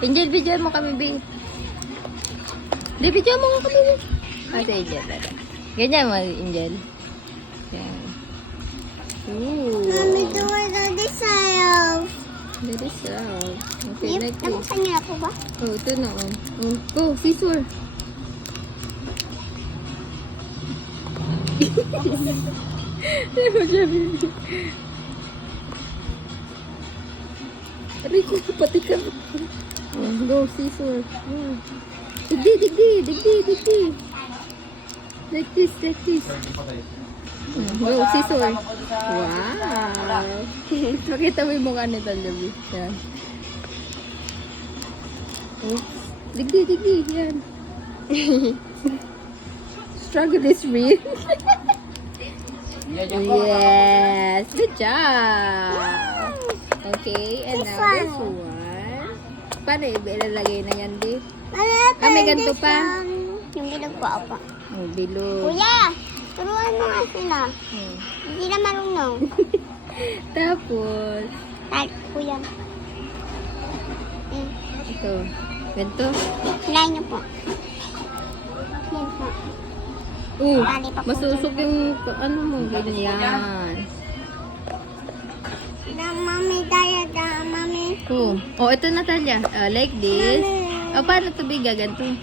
Angel, video mo kami, B. Di, video mo nga kami, B. Ah, si Angel. Ganyan mo, Angel. Yan. Ooh. Mami, tuwa na di sayaw. Very soft. Okay, like this. Nabuksan niyo ako ba? Oh, ito na, oh. Oh, go, scissor. Aray ko, pati ka. Oh, go, scissor. Oh. Digdi. Like this. Oh, go, scissor. Wow. Makita mo yung mukha ni Talyabi. Yan. Oh, digdi. Yan. Struggle is real. Yes, good job. Okay, and now this one. Paano ilalagay na yan, di? May ganito pa. Yung bilog ko apa. Oh, bilog. Kuya, turuan mo nga sila. Hmm. Hindi na marunong. Tapos, Kuya. ito. Ganito. Hilahin niyo po. Yan po. Tali pa po Masusok yung ano mo. Ganyan. Mami, mami. Oh, ito Natalia. Like this. Oh, paano ito biga? Ganito.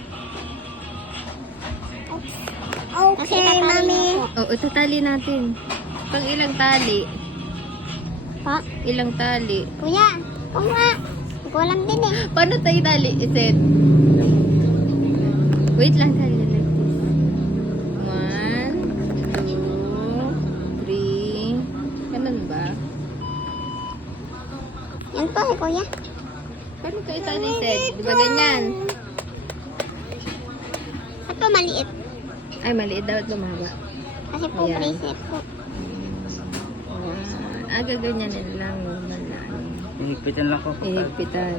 Okay, mami. Oh, itatali natin. Pang ilang tali? Pa? Ilang tali? Kuya, ikaw nga. Hindi ko alam din eh. Paano tayo tali? Iset. Wait lang, tali like this. 1, 2, 3. Ganun ba? Yan po eh, kuya. Paano tayo tali, Seth? Di ba ganyan? Ito maliit. Ay, maliit. Dapat lumaba. Kasi po Ayan. bracelet po. Gaganyanin lang. Hihigpitan lang ko. Ihigpitan.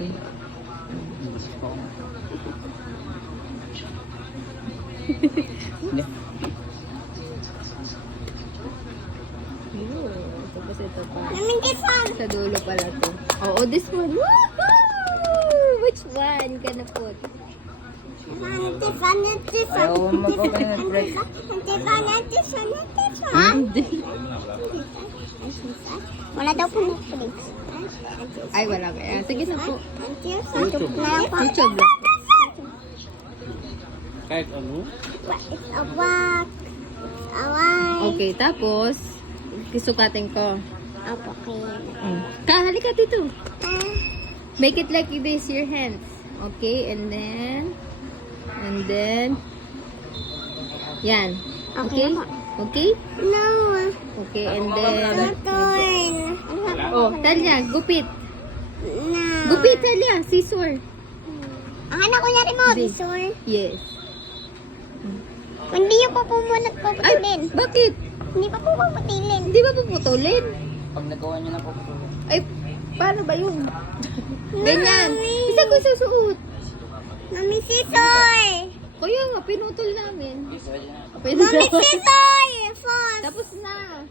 Hindi. Tapos ito pa. Namin kisan. Sa dulo pala to. Oo, this one. Woohoo! Which one ka na po? Tiffan. Ayaw mo mag-open ng break. Hindi. Wala daw po Netflix. Ay, wala kaya. Sige na po. YouTube na lang po. YouTube lang. Kahit ano? It's a walk. It's a walk. Okay, tapos, kisukatin ko. Opo, okay. Halika dito. Make it like this, your hands. Okay, and then, yan. Okay? Okay? No. Okay, and then, Turn. oh, Talia, gupit. No. Gupit, Talia, scissor. Ang anak ko niya rin mo, Di. Bisor. Yes. Hindi yung pupumunot Ay, puputulin. bakit? Hindi pa po puputilin. Hindi ba puputulin? Pag nagawa niyo na po po. Ay, paano ba yun? Ganyan. Isa ko susuot. Mami, Sisoy! Kaya nga, pinutol namin. Mami, Sisoy! Fos! Tapos na.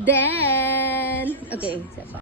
Then, okay, isa pa.